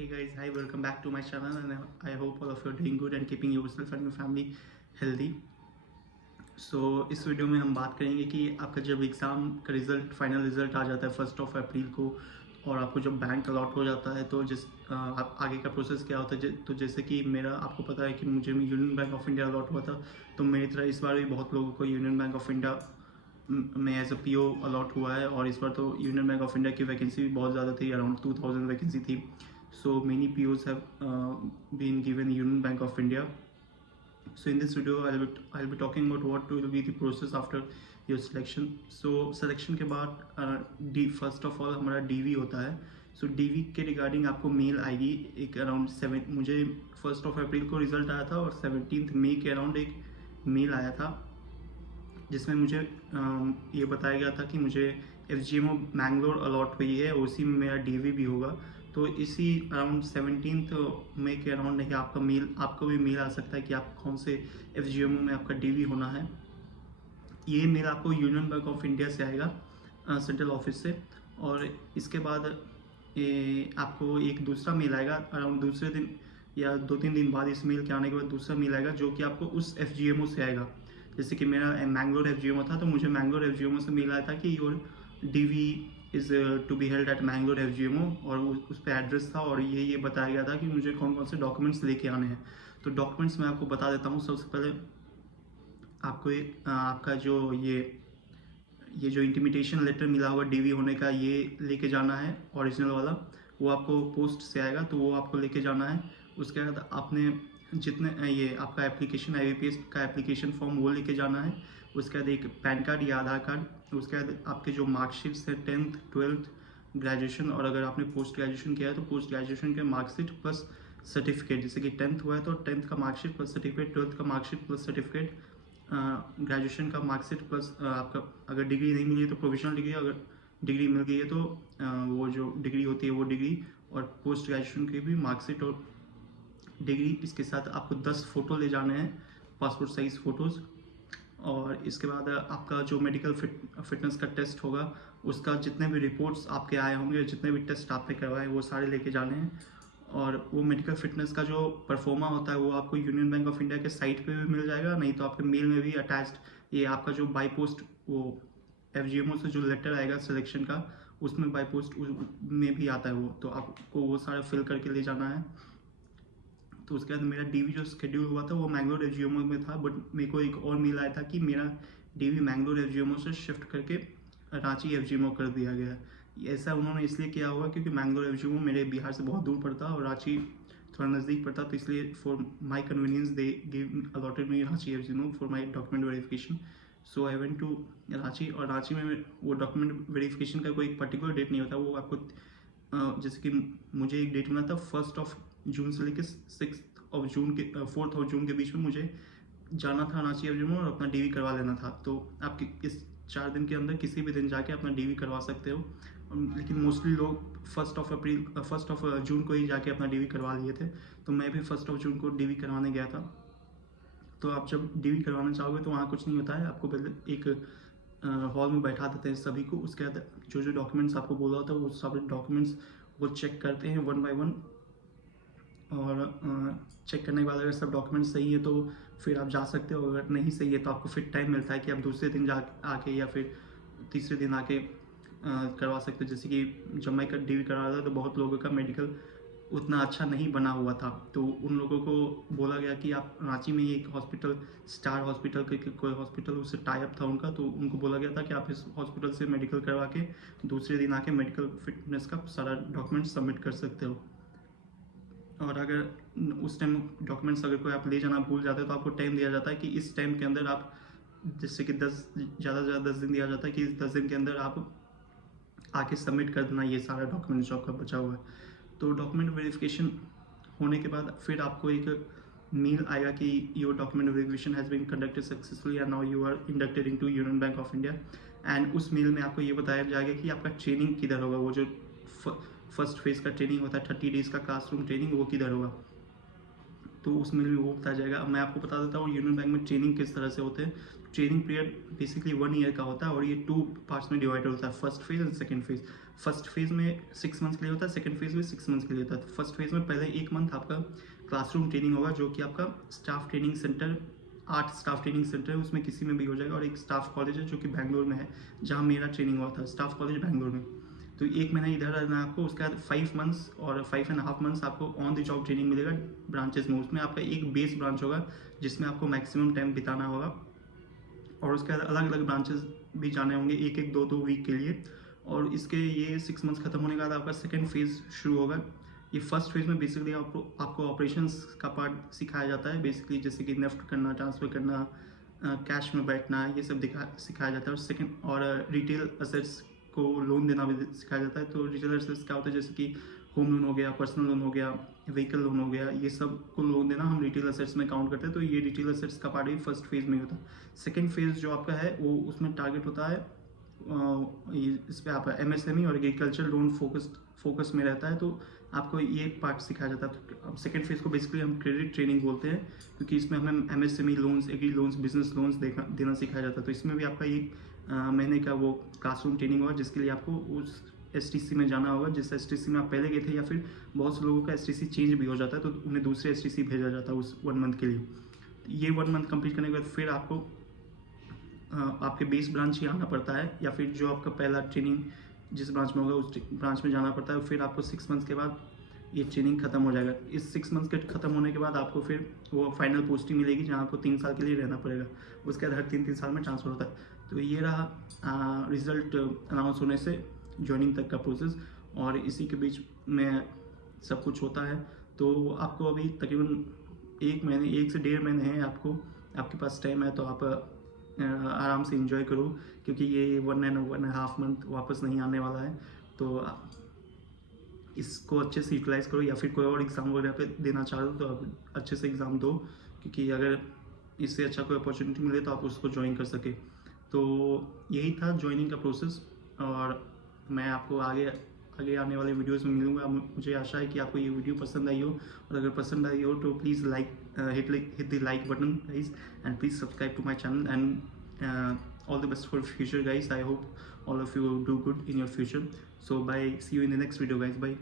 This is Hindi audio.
Hey guys, hi, welcome back to my channel and I hope all of you are doing good and keeping yourself and your family healthy. इस वीडियो में हम बात करेंगे कि आपका जब एग्ज़ाम का रिज़ल्ट फाइनल रिज़ल्ट आ जाता है 1 अप्रैल को और आपको जब बैंक अलॉट हो जाता है तो आप आगे का प्रोसेस क्या होता है। तो जैसे कि मेरा आपको पता है कि मुझे Union Bank of India allot हुआ था, तो मेरी तरह इस बार भी बहुत लोगों को यूनियन बैंक ऑफ इंडिया में एज अ पीओ अलॉट हुआ है। और इस बार तो यूनियन बैंक ऑफ इंडिया की वैकेंसी भी बहुत ज़्यादा थी, अराउंड 2000 वैकेंसी थी। So many POs have been given Union Bank of India. So in this video, I'll be talking about what will be the process after your selection. So selection के बाद फर्स्ट ऑफ ऑल हमारा DV होता है। So DV के रिगार्डिंग आपको मेल आएगी एक अराउंड 7, मुझे 1 अप्रैल को रिजल्ट आया था और 17 मई के अराउंड एक मेल आया था जिसमें मुझे ये बताया गया था कि मुझे FGMO मैंगलोर अलॉट हुई है और उसी में मेरा DV भी होगा। तो इसी अराउंड 17 मई के अराउंड है आपको भी मेल आ सकता है कि आप कौन से FGMO में आपका DV होना है। ये मेल आपको यूनियन बैंक ऑफ इंडिया से आएगा, सेंट्रल ऑफिस से। और इसके बाद आपको एक दूसरा मेल आएगा अराउंड दूसरे दिन या 2-3 दिन बाद। इस मेल के आने के बाद दूसरा मेल आएगा जो कि आपको उस FGMO से आएगा। जैसे कि मेरा मैंगलोर FGMO था, तो मुझे मैंगलोर FGMO से मेल आया था कि your DV is to be held at Mangalore FGMO, और उस पर एड्रेस था और ये बताया गया था कि मुझे कौन कौन से डॉक्यूमेंट्स लेके आने हैं। तो डॉक्यूमेंट्स मैं आपको बता देता हूँ। सबसे पहले आपको आपका ये जो इंटीमेशन लेटर मिला हुआ DV होने का, ये लेके जाना है ओरिजिनल वाला। वो आपको पोस्ट से आएगा, तो वो आपको लेके जाना है। उसके बाद आपने जितने ये आपका एप्लीकेशन IBPS का एप्लीकेशन फॉर्म वो लेके जाना है। उसके बाद एक पैन कार्ड या आधार कार्ड। उसके बाद आपके जो मार्कशीट्स है 10th 12th ग्रेजुएशन, और अगर आपने पोस्ट ग्रेजुएशन किया है तो पोस्ट ग्रेजुएशन के मार्कशीट प्लस सर्टिफिकेट। जैसे कि 10th हुआ है तो 10th का मार्कशीट प्लस सर्टिफिकेट, 12th का मार्कशीट प्लस सर्टिफिकेट, ग्रेजुएशन का मार्कशीट प्लस आपका अगर डिग्री नहीं मिली है तो प्रोविजनल डिग्री, अगर डिग्री मिल गई है तो वो जो डिग्री होती है वो डिग्री, और पोस्ट ग्रेजुएशन की भी मार्कशीट और डिग्री। इसके साथ आपको 10 फ़ोटो ले जाने हैं, पासपोर्ट साइज़ फ़ोटोज़। और इसके बाद आपका जो मेडिकल फिटनेस का टेस्ट होगा उसका जितने भी रिपोर्ट्स आपके आए होंगे, जितने भी टेस्ट आपने करवाए वो सारे लेके जाने हैं। और वो मेडिकल फिटनेस का जो परफॉर्मा होता है वो आपको यूनियन बैंक ऑफ इंडिया के साइट पे भी मिल जाएगा, नहीं तो आपके मेल में भी अटैच्ड ये आपका जो बाई पोस्ट वो FGMO से जो लेटर आएगा सिलेक्शन का, उसमें बाई पोस्ट में भी आता है वो, तो आपको वो सारा फिल करके ले जाना है। तो उसके बाद मेरा DV जो शेड्यूल हुआ था वो मैंगलोर FGMO में था, बट मेरे को एक और मेल आया था कि मेरा DV मैंगलोर FGMO से शिफ्ट करके रांची FGMO कर दिया गया। ऐसा उन्होंने इसलिए किया होगा क्योंकि मैंगलोर FGMO मेरे बिहार से बहुत दूर पड़ता और रांची थोड़ा नज़दीक पड़ता, तो इसलिए for my convenience they give allotted me Ranchi FGMO for my document verification. So I went to Ranchi, और रांची में वो डॉक्यूमेंट वेरिफिकेशन का कोई पर्टिकुलर डेट नहीं होता, वो आपको जैसे कि मुझे एक डेट मिला था 1 जून से लेकर 4 जून के बीच में मुझे जाना था रांची FGMO और अपना DV करवा लेना था। तो आप इस 4 दिन के अंदर किसी भी दिन जाके अपना DV करवा सकते हो, लेकिन मोस्टली लोग 1 जून को ही जाके अपना DV करवा लिए थे। तो मैं भी 1 जून को DV करवाने गया था। तो आप जब DV करवाना चाहोगे तो वहाँ कुछ नहीं होता है, आपको पहले एक हॉल में बैठा देते हैं सभी को। उसके बाद जो डॉक्यूमेंट्स आपको बोला होता है वो सब डॉक्यूमेंट्स वो चेक करते हैं 1 by 1, और चेक करने के बाद अगर सब डॉक्यूमेंट सही है तो फिर आप जा सकते हो। अगर नहीं सही है तो आपको फिर टाइम मिलता है कि आप दूसरे दिन आके या फिर तीसरे दिन आके करवा सकते हो। जैसे कि जब मैं DV करा रहा था तो बहुत लोगों का मेडिकल उतना अच्छा नहीं बना हुआ था, तो उन लोगों को बोला गया कि आप रांची में एक हॉस्पिटल स्टार हॉस्पिटल के कोई हॉस्पिटल उससे टाई अप था उनका, तो उनको बोला गया था कि आप इस हॉस्पिटल से मेडिकल करवा के दूसरे दिन आके मेडिकल फिटनेस का सारा डॉक्यूमेंट सबमिट कर सकते हो। और अगर उस टाइम डॉक्यूमेंट्स अगर कोई आप ले जाना भूल जाते हो तो आपको टाइम दिया जाता है कि इस टाइम के अंदर आप, जैसे कि 10 ज़्यादा से ज़्यादा 10 दिन दिया जाता है कि इस 10 दिन के अंदर आप आके सबमिट कर देना ये सारा डॉक्यूमेंट जो आपका बचा हुआ है। तो डॉक्यूमेंट वेरिफिकेशन होने के बाद फिर आपको एक मेल आएगा कि your document verification has been conducted successfully and now you are inducted into Union Bank of India. And उस मेल में आपको ये बताया जाएगा कि आपका ट्रेनिंग किधर होगा, वो जो फर्स्ट फेज़ का ट्रेनिंग होता है 30 डेज़ का क्लासरूम ट्रेनिंग, वो किधर होगा, तो उस मेल में वो बताया जाएगा। अब मैं आपको बता देता हूँ यूनियन बैंक में ट्रेनिंग किस तरह से होते हैं। ट्रेनिंग पीरियड बेसिकली 1 ईयर का होता है और ये 2 पार्ट्स में डिवाइड होता है, first phase and second phase. First phase में 6 मंथ्स के लिए होता है, सेकंड फेज में 6 मंथ्स के लिए होता है। फर्स्ट फेज में पहले 1 मंथ आपका क्लासरूम ट्रेनिंग होगा, जो कि आपका staff training centre, 8 staff training centre है, उसमें किसी में भी हो जाएगा। और एक स्टाफ कॉलेज है जो कि बैंगलोर में है, जहाँ मेरा ट्रेनिंग हुआ था, स्टाफ कॉलेज बैंगलोर में। तो 1 महीना इधर रहना है आपको, उसके बाद 5 मंथ्स और 5.5 मंथ्स आपको ऑन द जॉब ट्रेनिंग मिलेगा ब्रांचेस में। उसमें आपका एक बेस ब्रांच होगा जिसमें आपको मैक्सिमम टाइम बिताना होगा, और उसके बाद अलग अलग ब्रांचेस भी जाने होंगे 1-1, 2-2 वीक के लिए। और इसके ये 6 मंथ्स खत्म होने के बाद आपका सेकेंड फेज़ शुरू होगा। ये फर्स्ट फेज़ में बेसिकली आपको ऑपरेशंस का पार्ट सिखाया जाता है, बेसिकली जैसे कि नेफ्ट करना, ट्रांसफ़र करना, कैश में बैठना, ये सब सिखाया जाता है। और सेकेंड और रिटेल असेट्स को लोन देना भी सिखाया जाता है। तो रिटेल असेट्स क्या होता है, जैसे कि होम लोन हो गया, पर्सनल लोन हो गया, व्हीकल लोन हो गया, ये सब को लोन देना हम रिटेल असेट्स में काउंट करते हैं। तो ये रिटेल असेट्स का पार्ट भी फर्स्ट फेज़ में होता है। सेकेंड फेज़ जो आपका है वो उसमें टारगेट होता है इस पर आप MSME और एग्रीकल्चर लोन फोकस में रहता है। तो आपको ये पार्ट सिखाया जाता है। तो अब सेकेंड फेज़ को बेसिकली हम क्रेडिट ट्रेनिंग बोलते हैं, क्योंकि इसमें हमें MSME loans, agri loans, business loans देना सिखाया जाता है। तो इसमें भी आपका एक महीने का वो क्लासरूम ट्रेनिंग होगा, जिसके लिए आपको उस STC में जाना होगा, जिस STC में आप पहले गए थे, या फिर बहुत से लोगों का STC चेंज भी हो जाता है, तो उन्हें दूसरे STC भेजा जाता है उस 1 मंथ के लिए। ये 1 मंथ कंप्लीट करने के बाद फिर आपको आपके बेस ब्रांच ही आना पड़ता है, या फिर जो आपका पहला ट्रेनिंग जिस ब्रांच में होगा उस ब्रांच में जाना पड़ता है। फिर आपको 6 मंथ्स के बाद ये ट्रेनिंग खत्म हो जाएगा। इस 6 मंथ्स के खत्म होने के बाद आपको फिर वो फाइनल पोस्टिंग मिलेगी, जहाँ आपको 3 साल के लिए रहना पड़ेगा। उसके बाद हर 3-3 साल में ट्रांसफ़र होता है। तो ये रहा रिज़ल्ट अनाउंस होने से जॉइनिंग तक का प्रोसेस, और इसी के बीच में सब कुछ होता है। तो आपको अभी तकरीबन 1 महीने, 1 से 1.5 महीने हैं आपके पास टाइम है। तो आप आराम से इंजॉय करो, क्योंकि ये 1.5 मंथ वापस नहीं आने वाला है। तो इसको अच्छे से यूटिलाइज़ करो, या फिर कोई और एग्ज़ाम वगैरह पे देना चाहो तो आप अच्छे से एग्ज़ाम दो, क्योंकि अगर इससे अच्छा कोई अपॉर्चुनिटी मिले तो आप उसको ज्वाइन कर सके। तो यही था ज्वाइनिंग का प्रोसेस, और मैं आपको आगे आने वाले वीडियोस में मिलूंगा। मुझे आशा है कि आपको ये वीडियो पसंद आई हो, और अगर पसंद आई हो तो please hit the like button guys, and please subscribe to my channel, and all the best for future guys. I hope all of you do good in your future. So bye, see you in the next video guys, bye.